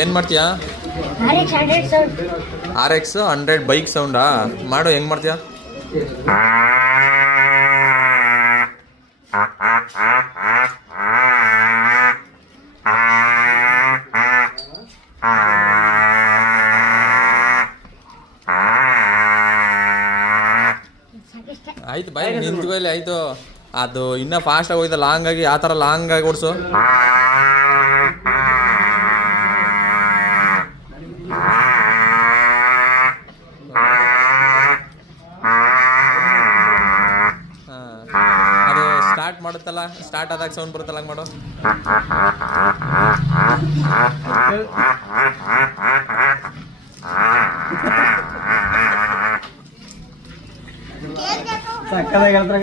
ಏನು ಮಾಡ್ತೀಯಾ? RX 100 bike ಸೌಂಡಾ? ಮಾಡು, ಹೆಂಗೆ ಮಾಡ್ತೀಯಾ? ಆಯ್ತು ಬಾಯ್, ನಿಂತ್ಕೊಳ್ಳಿ ಆಯ್ತು. ಅದು ಇನ್ನೂ ಫಾಸ್ಟಾಗಿ ಹೋಯ್ತು, ಲಾಂಗ್ ಆಗಿ, ಆ ಥರ ಲಾಂಗ್ ಆಗಿ ಓಡಿಸು. ಅದು ಸ್ಟಾರ್ಟ್ ಮಾಡುತ್ತಲ್ಲ, ಸ್ಟಾರ್ಟ್ ಆದಾಗ ಸೌಂಡ್ ಬರುತ್ತಲ್ಲ, ಹಂಗೆ ಮಾಡು. ಸಕ್ಕದಾಗಿ ಹೇಳ್ತಾರ.